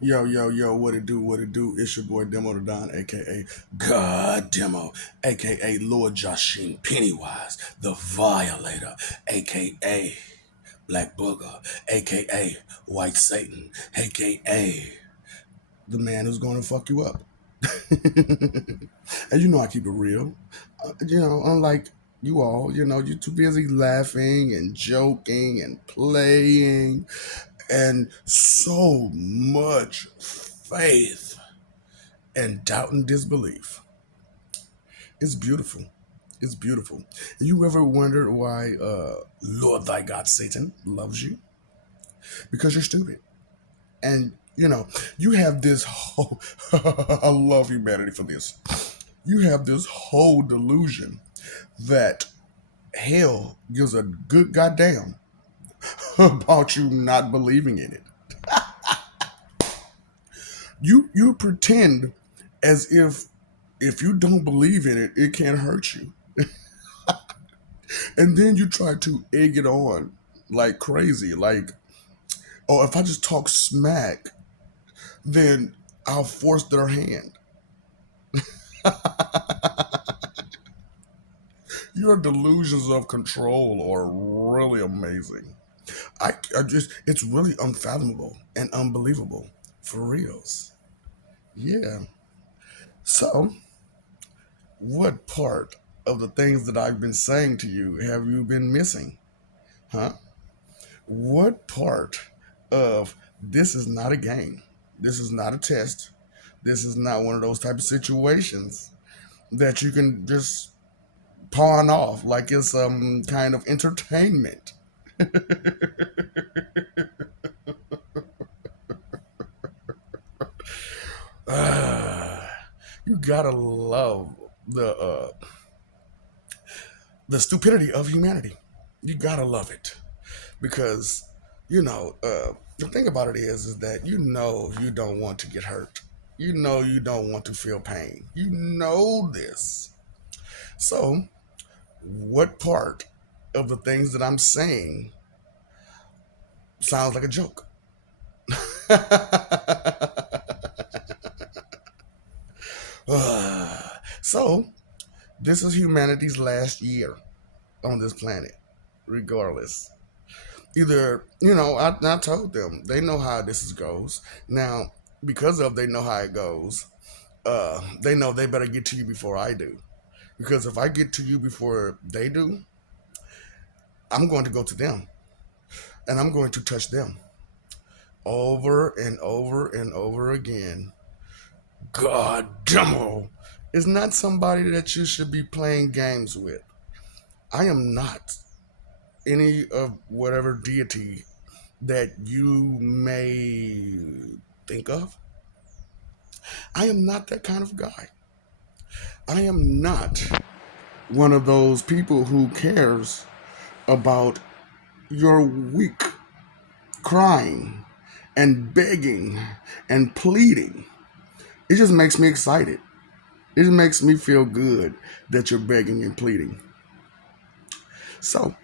Yo, yo, yo, what it do, what it do? It's your boy Demo the Don, aka God Demo, aka Lord Joshing Pennywise, the Violator, aka Black Booger, aka White Satan, aka the man who's gonna fuck you up. And you know I keep it real. Unlike you all, you're too busy laughing and joking and playing and so much faith and doubt and disbelief. It's beautiful. It's beautiful. And you ever wondered why Lord thy God Satan loves you? Because you're stupid. And you have this whole I love humanity for this. You have this whole delusion that hell gives a good goddamn about you not believing in it. You pretend as if you don't believe in it, it can't hurt you. And then you try to egg it on like crazy. Like, oh, if I just talk smack, then I'll force their hand. Your delusions of control are really amazing. It's really unfathomable and unbelievable. For reals. Yeah. So, what part of the things that I've been saying to you have you been missing? Huh? What part of this is not a game? This is not a test. This is not one of those type of situations that you can just pawn off like it's some kind of entertainment. Ah, you gotta love the stupidity of humanity. You gotta love it because the thing about it is that you don't want to get hurt. You don't want to feel pain. You know this. So, what part of the things that I'm saying sounds like a joke? So, this is humanity's last year on this planet, regardless. Either, I told them, they know how goes. Now, because of they know how it goes, they know they better get to you before I do. Because if I get to you before they do, I'm going to go to them and I'm going to touch them over and over and over again. God damn, is not somebody that you should be playing games with. I am not any of whatever deity that you may think of. I am not that kind of guy. I am not one of those people who cares about your weak crying and begging and pleading. It just makes me excited. It just makes me feel good that you're begging and pleading. So,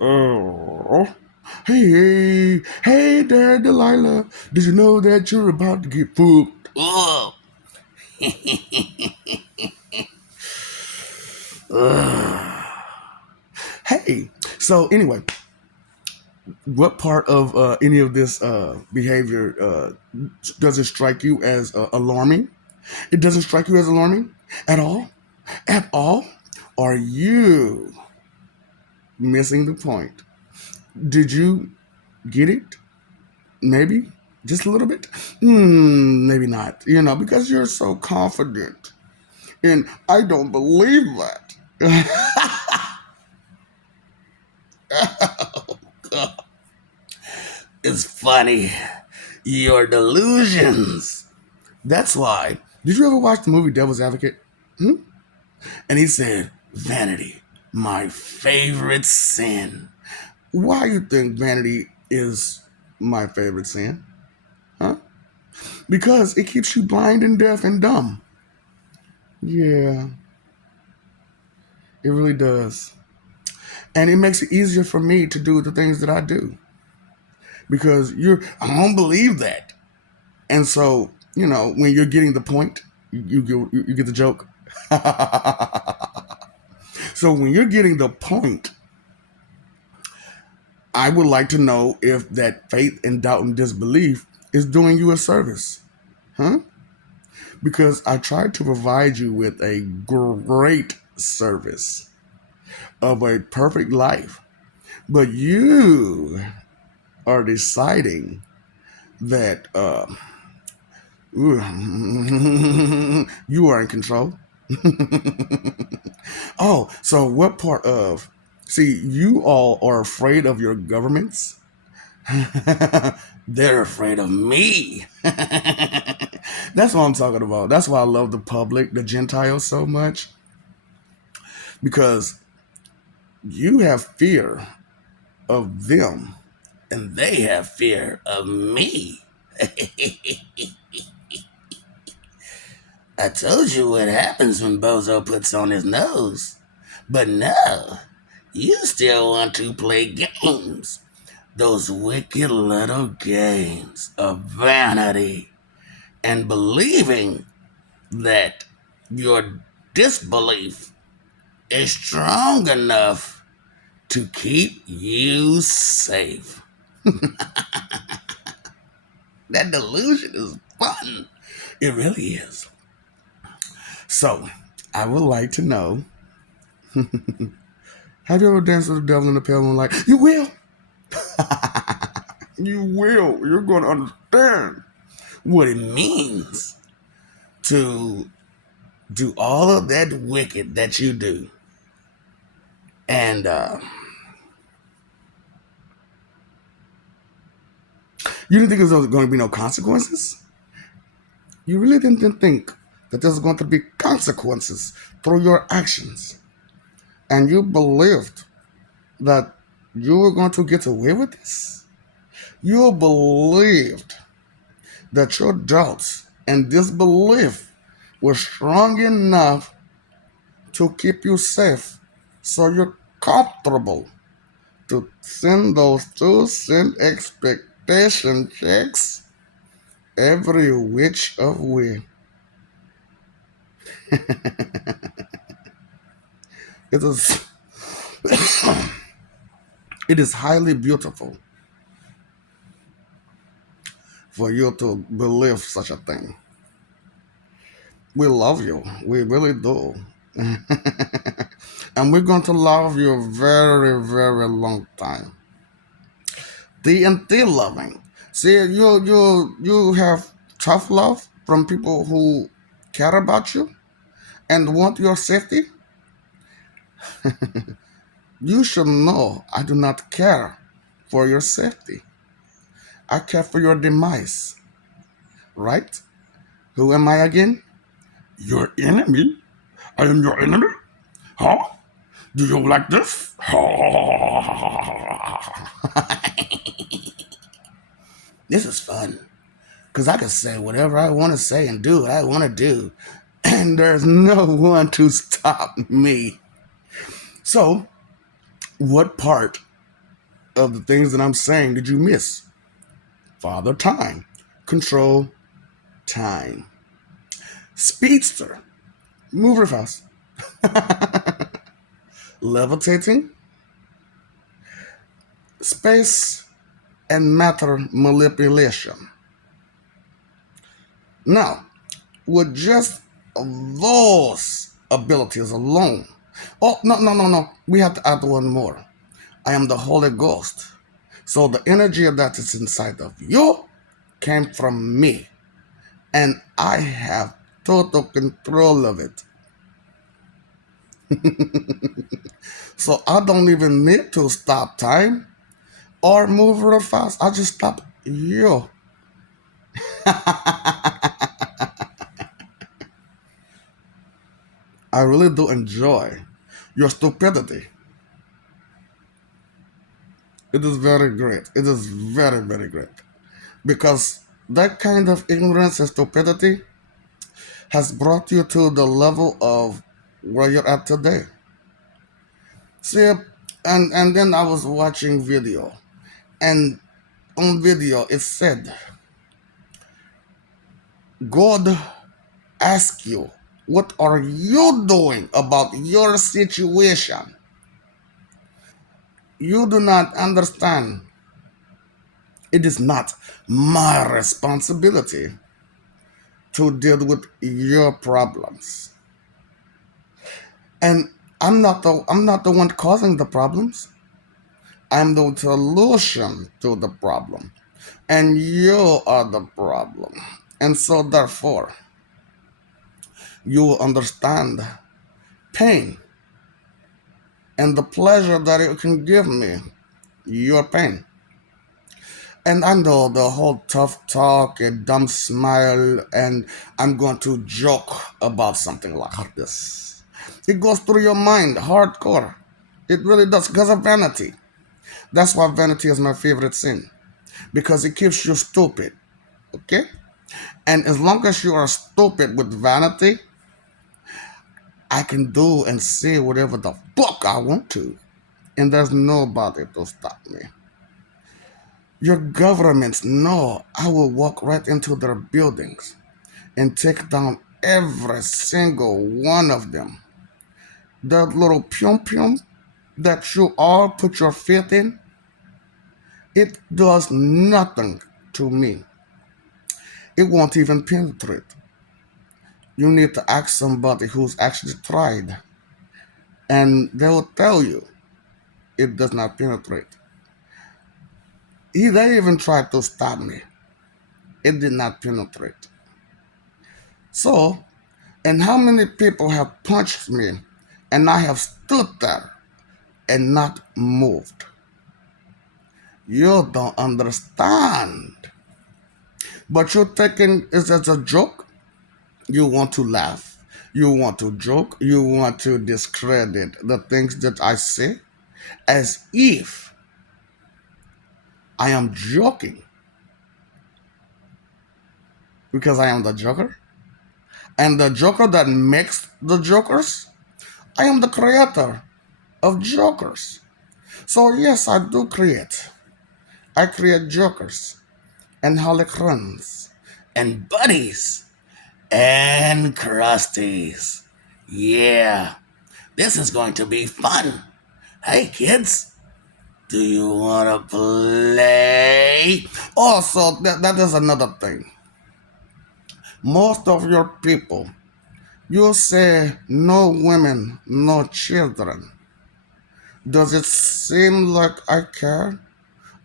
oh, hey there, Delilah. Did you know that you're about to get fooled? Oh. Hey, so anyway, what part of any of this behavior does it strike you as alarming? It doesn't strike you as alarming at all? At all? Are you missing the point? Did you get it? Maybe? Just a little bit? Maybe not. Because you're so confident. And I don't believe that. It's funny. Your delusions. That's why. Did you ever watch the movie Devil's Advocate? Hmm? And he said, vanity, my favorite sin. Why you think vanity is my favorite sin? Huh? Because it keeps you blind and deaf and dumb. Yeah, it really does. And it makes it easier for me to do the things that I do because I don't believe that. And so, when you're getting the point, you get the joke. So when you're getting the point, I would like to know if that faith and doubt and disbelief is doing you a service. Huh? Because I tried to provide you with a great service of a perfect life. But you are deciding that you are in control. Oh, so what part of. See, you all are afraid of your governments. They're afraid of me. That's what I'm talking about. That's why I love the public, the Gentiles, so much. Because you have fear of them, and they have fear of me. I told you what happens when Bozo puts on his nose. But no, you still want to play games. Those wicked little games of vanity and believing that your disbelief is strong enough to keep you safe. That delusion is fun. It really is. So, I would like to know, have you ever danced with the devil in the pale moonlight? You will. You will. You're going to understand what it means to do all of that wicked that you do. And you didn't think there was going to be no consequences? You really didn't think that there's going to be consequences through your actions. And you believed that you were going to get away with this? You believed that your doubts and disbelief were strong enough to keep you safe, so you're comfortable to send those 2 cent expectation checks every which of way. It is it is highly beautiful for you to believe such a thing. We love you. We really do. And we're going to love you a very, very long time. TNT loving. See, you have tough love from people who care about you and want your safety. You should know I do not care for your safety. I care for your demise. Right? Who am I again? Your enemy? I am your enemy? Huh? Do you like this? This is fun. Because I can say whatever I want to say and do what I want to do. And there's no one to stop me. So, what part of the things that I'm saying did you miss? Father time. Control time. Speedster. Move real fast. Levitating. Space and matter manipulation. Now, with just those abilities alone. Oh, no, no, no, no. We have to add one more. I am the Holy Ghost. So the energy that is inside of you came from me. And I have total control of it. So I don't even need to stop time or move real fast. I just stop you. I really do enjoy your stupidity. It is very great. It is very, very great. Because that kind of ignorance and stupidity has brought you to the level of where you're at today. See, And then I was watching video, and on video it said, God ask you, what are you doing about your situation? You do not understand. It is not my responsibility to deal with your problems. And I'm not the one causing the problems. I'm the solution to the problem. And you are the problem. And so therefore, you will understand pain and the pleasure that it can give me, your pain. And I know the whole tough talk and dumb smile, and I'm going to joke about something like this. It goes through your mind hardcore. It really does because of vanity. That's why vanity is my favorite sin because it keeps you stupid. Okay? And as long as you are stupid with vanity, I can do and say whatever the fuck I want to. And there's nobody to stop me. Your governments know I will walk right into their buildings and take down every single one of them. That little pium pium that you all put your faith in, it does nothing to me. It won't even penetrate. You need to ask somebody who's actually tried, and they will tell you it does not penetrate. They even tried to stop me. It did not penetrate. So, and how many people have punched me and I have stood there and not moved? You don't understand. But you're taking it as a joke. You want to laugh. You want to joke. You want to discredit the things that I say as if I am joking because I am the joker. And the joker that makes the jokers, I am the creator of jokers. So yes, I do create. I create jokers and holocrons and buddies and crusties. Yeah, this is going to be fun. Hey kids, do you want to play? Also, that is another thing. Most of your people, you say no women, no children. Does it seem like I care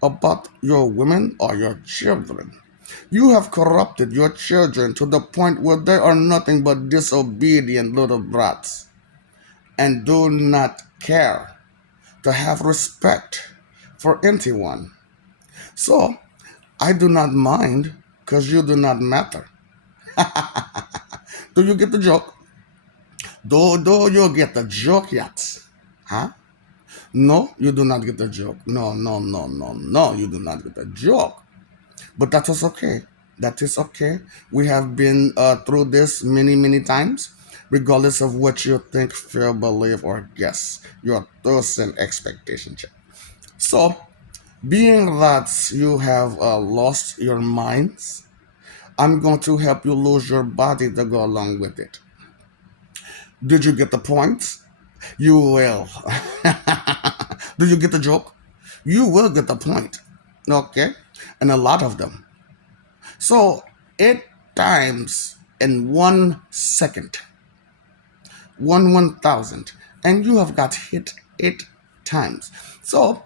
about your women or your children? You have corrupted your children to the point where they are nothing but disobedient little brats and do not care to have respect for anyone. So, I do not mind because you do not matter. Do you get the joke? Do you get the joke yet? Huh? No, you do not get the joke. No, no, no, no, no, you do not get the joke. But that is okay. That is okay. We have been through this many, many times, regardless of what you think, feel, believe, or guess. Your thoughts and expectation check. So, being that you have lost your minds, I'm going to help you lose your body to go along with it. Did you get the point? You will. Do you get the joke? You will get the point. Okay? And a lot of them. So, 8 times in 1 second, 1,000, and you have got hit 8 times. So,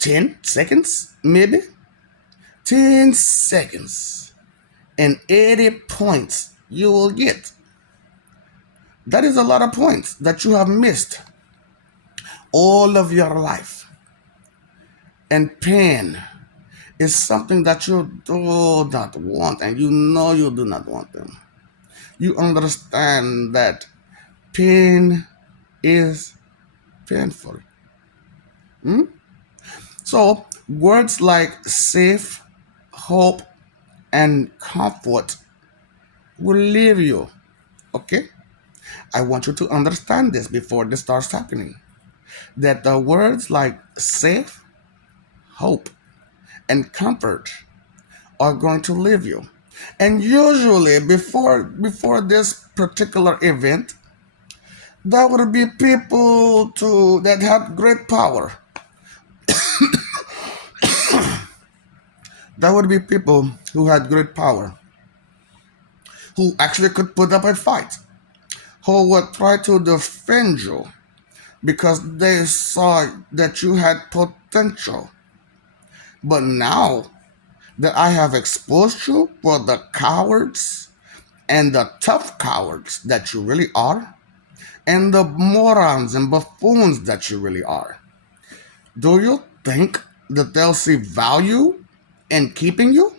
10 seconds, maybe? 10 seconds and 80 points you will get. That is a lot of points that you have missed all of your life. And pain is something that you do not want, and you know you do not want them. You understand that pain is painful. So, words like safe, hope, and comfort will leave you. Okay? I want you to understand this before this starts happening. that the words like safe, hope, and comfort are going to leave you. And usually before this particular event, there would be people to that have great power. There would be people who had great power, who actually could put up a fight, who would try to defend you because they saw that you had potential. But now that I have exposed you for the cowards and the tough cowards that you really are, and the morons and buffoons that you really are, do you think that they'll see value in keeping you?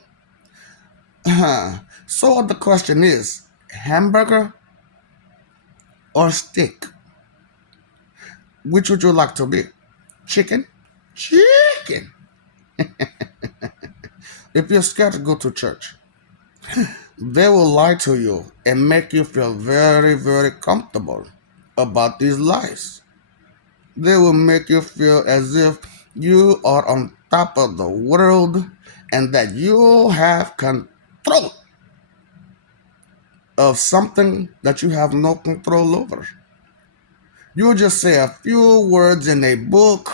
So the question is, hamburger or steak? Which would you like to be? Chicken? Chicken! If you're scared to go to church, they will lie to you and make you feel very, very comfortable about these lies. They will make you feel as if you are on top of the world and that you have control of something that you have no control over. You just say a few words in a book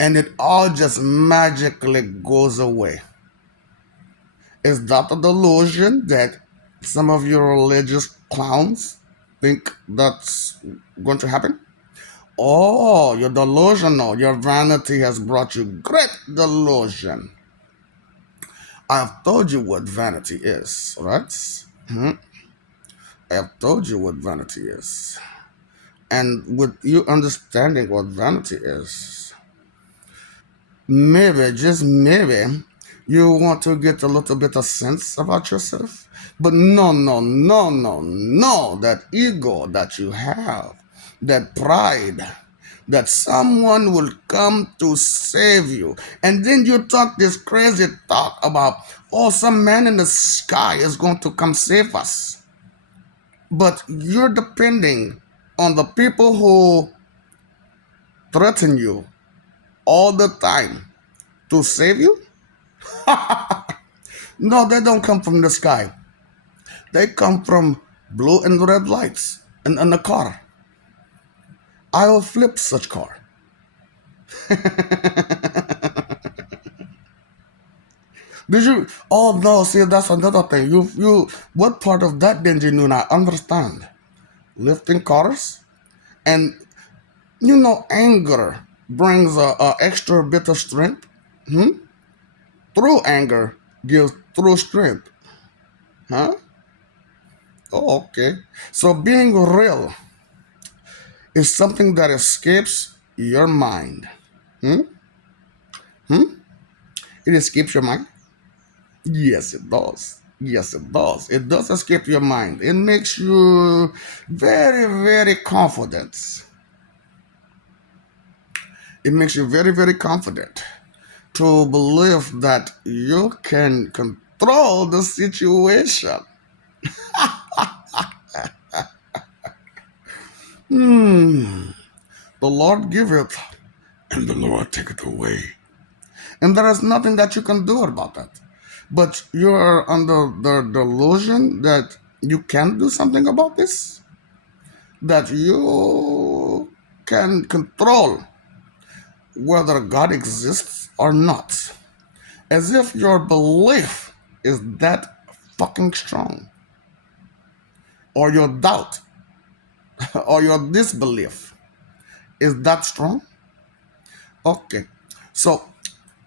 and it all just magically goes away. Is that a delusion that some of your religious clowns think that's going to happen? Oh, you're delusional. Your vanity has brought you great delusion. I've told you what vanity is, right? Hmm? I have told you what vanity is. And with you understanding what vanity is, maybe, just maybe, you want to get a little bit of sense about yourself. But no, no, no, no, no, that ego that you have, that pride, that someone will come to save you. And then you talk this crazy talk about, oh, some man in the sky is going to come save us. But you're depending on the people who threaten you all the time to save you? No, they don't come from the sky. They come from blue and red lights in a car. I will flip such car. Did you? Oh no! See, that's another thing. What part of that did you not understand? Lifting cars, and anger brings a extra bit of strength. Hmm? True anger gives true strength. Huh? Oh, okay. So being real is something that escapes your mind. Hmm? Hmm? It escapes your mind? Yes, it does. Yes, it does. It does escape your mind. It makes you very, very confident. It makes you very, very confident to believe that you can control the situation. Hmm. The Lord giveth, and the Lord taketh away. And there is nothing that you can do about that. But you're under the delusion that you can do something about this, that you can control whether God exists or not, as if your belief is that fucking strong, or your doubt, or your disbelief is that strong. Okay, so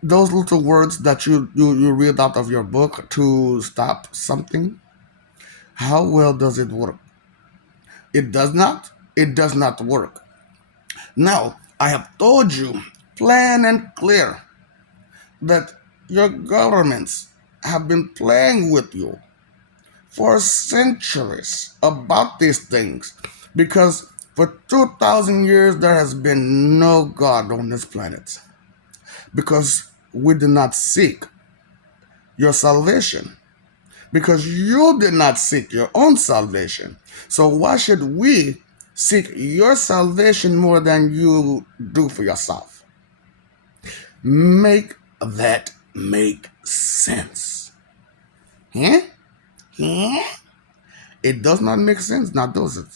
those little words that you read out of your book to stop something, how well does it work? It does not. It does not work. Now, I have told you plain and clear that your governments have been playing with you for centuries about these things because for 2,000 years there has been no God on this planet because we did not seek your salvation, because you did not seek your own salvation. So why should we Seek your salvation more than you do for yourself. Make that make sense. Huh? Huh? It does not make sense, now does it?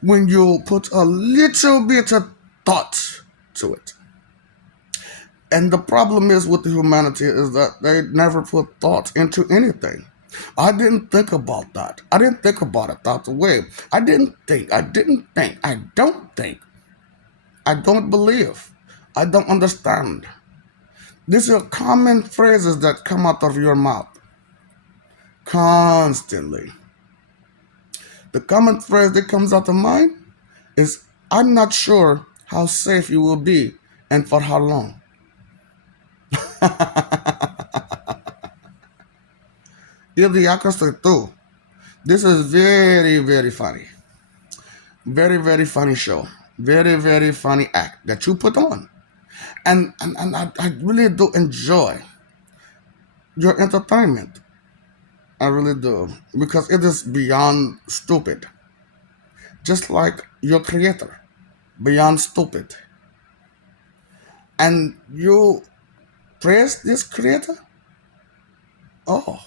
When you put a little bit of thought to it. And the problem is with humanity is that they never put thought into anything. I didn't think about that. I didn't think about it that way. I don't think. I don't believe. I don't understand. These are common phrases that come out of your mouth constantly. The common phrase that comes out of mine is, I'm not sure how safe you will be and for how long. Idiocracy too. This is very, very funny. Very, very funny show. Very, very funny act that you put on. And I really do enjoy your entertainment. I really do. Because it is beyond stupid. Just like your creator. Beyond stupid. And you praise this creator? Oh.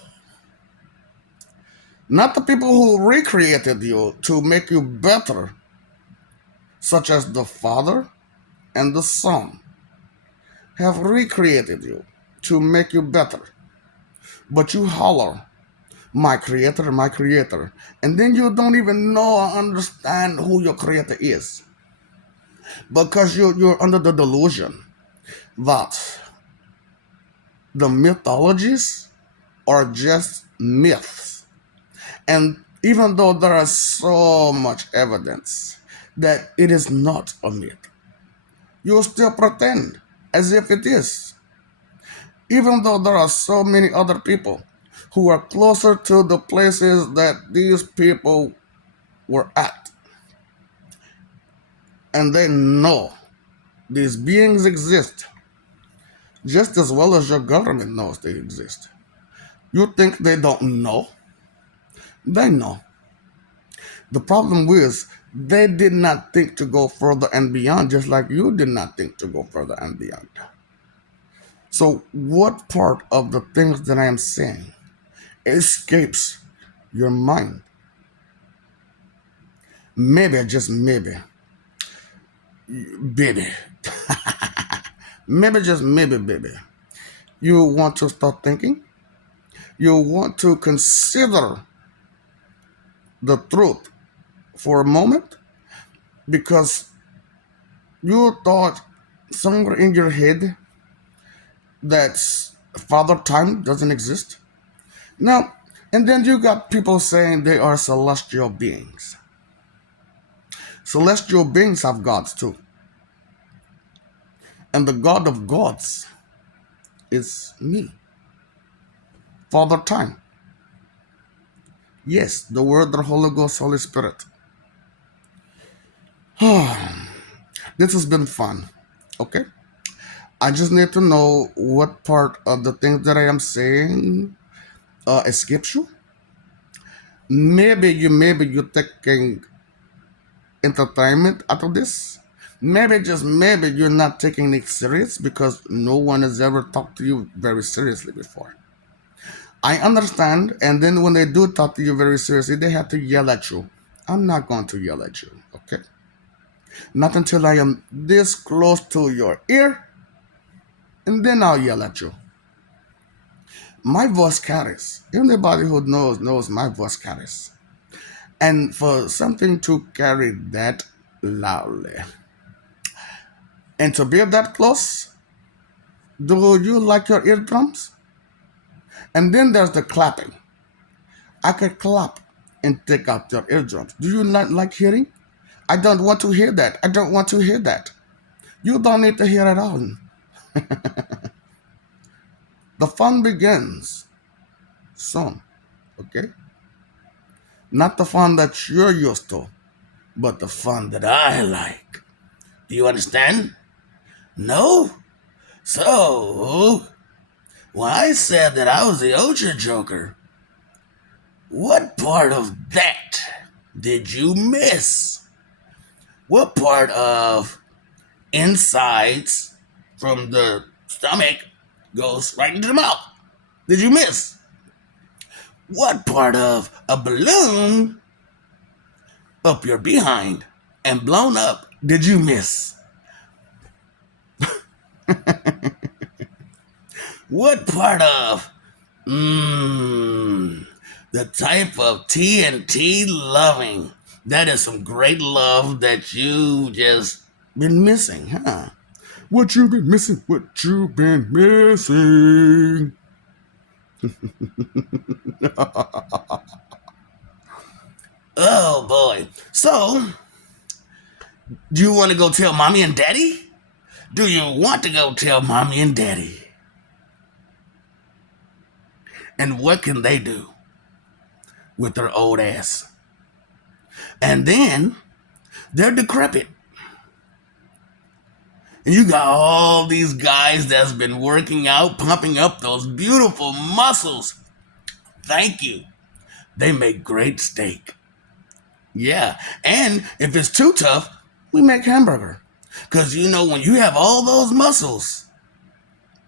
Not the people who recreated you to make you better, such as the Father and the Son, have recreated you to make you better. But you holler, my creator. And then you don't even know or understand who your creator is. Because you're under the delusion that the mythologies are just myths. And even though there is so much evidence that it is not a myth, you still pretend as if it is. Even though there are so many other people who are closer to the places that these people were at, and they know these beings exist just as well as your government knows they exist. You think they don't know? They know. The problem is they did not think to go further and beyond, just like you did not think to go further and beyond. So, what part of the things that I am saying escapes your mind? Maybe, just maybe, baby, maybe, just maybe, baby, you want to start thinking? You want to consider the truth for a moment? Because you thought somewhere in your head that Father Time doesn't exist? Now, and then you got people saying they are celestial beings. Celestial beings have gods too. And the God of gods is me, Father Time. Yes, the Word, the Holy Ghost, Holy Spirit. This has been fun. Okay? I just need to know what part of the things that I am saying escapes you. Maybe you're taking entertainment out of this. Maybe, just maybe, you're not taking it serious because no one has ever talked to you very seriously before. I understand, and then when they do talk to you very seriously, they have to yell at you. I'm not going to yell at you, okay? Not until I am this close to your ear, and then I'll yell at you. My voice carries. Anybody who knows my voice carries. And for something to carry that loudly and to be that close, do you like your eardrums? And then there's the clapping. I could clap and take out your eardrums. Do you not like hearing? I don't want to hear that. I don't want to hear that. You don't need to hear it all. The fun begins soon, okay? Not the fun that you're used to, but the fun that I like. Do you understand? No? So, when I said that I was the Ultra Joker, what part of that did you miss? What part of insides from the stomach goes right into the mouth? Did you miss? What part of a balloon up your behind and blown up did you miss? What part of the type of TNT loving? That is some great love that you just been missing, huh? What you been missing? What you been missing? Oh boy. So, do you want to go tell mommy and daddy? Do you want to go tell mommy and daddy? And what can they do with their old ass? And then they're decrepit. And you got all these guys that's been working out, pumping up those beautiful muscles. Thank you. They make great steak. Yeah. And if it's too tough, we make hamburger. Because when you have all those muscles,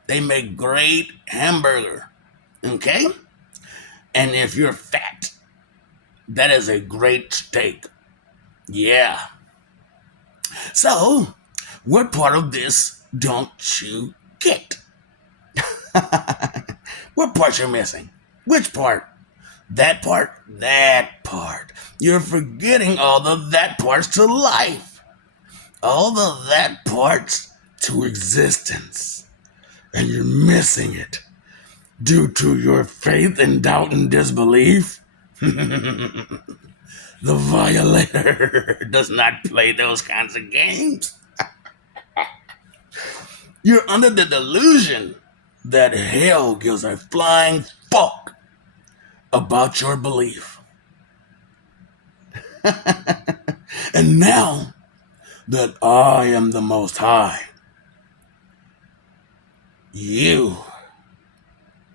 they make great hamburger. Okay? And if you're fat, that is a great steak. Yeah. So, what part of this don't you get? What part you're missing? Which part? That part? That part. You're forgetting all the that parts to life. All the that parts to existence. And you're missing it due to your faith and doubt and disbelief. The violator does not play those kinds of games. You're under the delusion that hell gives a flying fuck about your belief. And now that I am the Most High,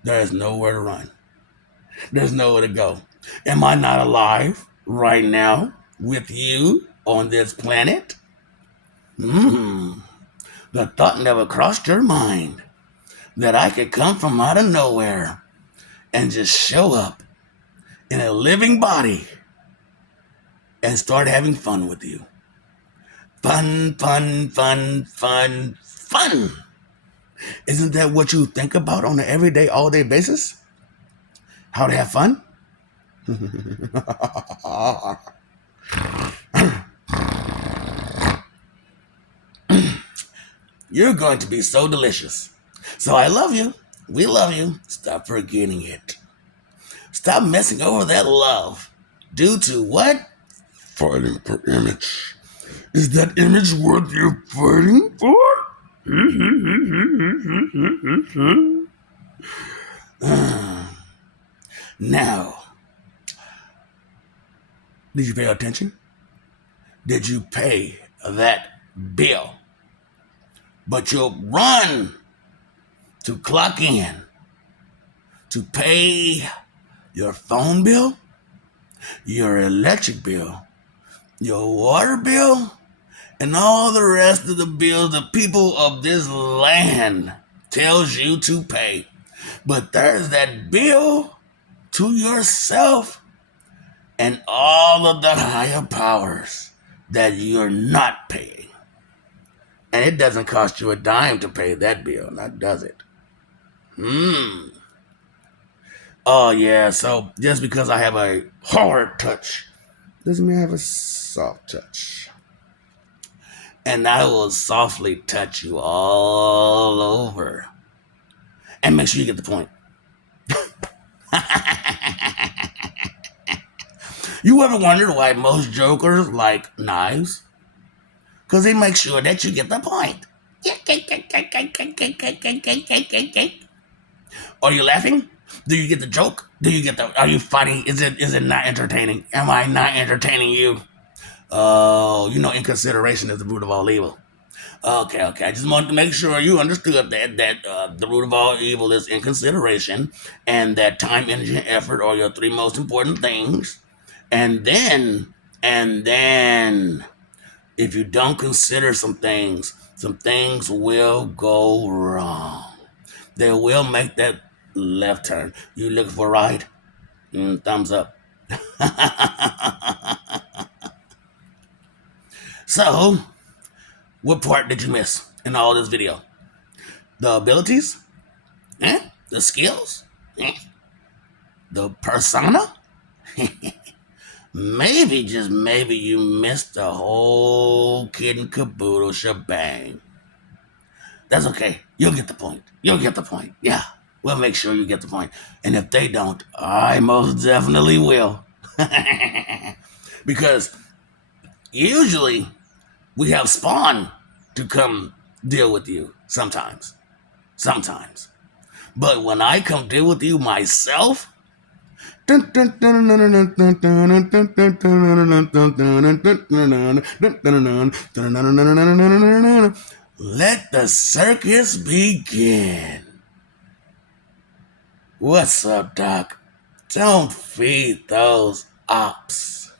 there's nowhere to run. There's nowhere to go. Am I not alive right now with you on this planet? The thought never crossed your mind that I could come from out of nowhere and just show up in a living body and start having fun with you. Fun, fun, fun, fun, fun. Isn't that what you think about on an everyday, all-day basis? How to have fun? You're going to be so delicious. So I love you. We love you. Stop forgetting it. Stop messing over that love. Due to what? Fighting for image. Is that image worth you fighting for? Now, did you pay attention? Did you pay that bill? But you'll run to clock in to pay your phone bill, your electric bill, your water bill, and all the rest of the bills the people of this land tells you to pay. But there's that bill to yourself and all of the higher powers that you're not paying. And it doesn't cost you a dime to pay that bill, now does it? Oh yeah, so just because I have a hard touch doesn't mean I have a soft touch. And I will softly touch you all over. And make sure you get the point. You ever wondered why most jokers like knives? Because they make sure that you get the point. Are you laughing? Do you get the joke? Are you funny? Is it not entertaining? Am I not entertaining you? Oh, inconsideration is the root of all evil. Okay. I just wanted to make sure you understood that the root of all evil is inconsideration, and that time, energy, and effort are your three most important things. And then, if you don't consider some things will go wrong. They will make that left turn. You looking for a ride? Thumbs up. So, what part did you miss in all this video? The abilities? The skills? The persona? Maybe, just maybe, you missed the whole kid and caboodle shebang. That's okay. You'll get the point. Yeah, we'll make sure you get the point. And if they don't, I most definitely will. Because usually we have Spawn to come deal with you sometimes. But when I come deal with you myself, let the circus begin. What's up, Doc? Don't feed those ops.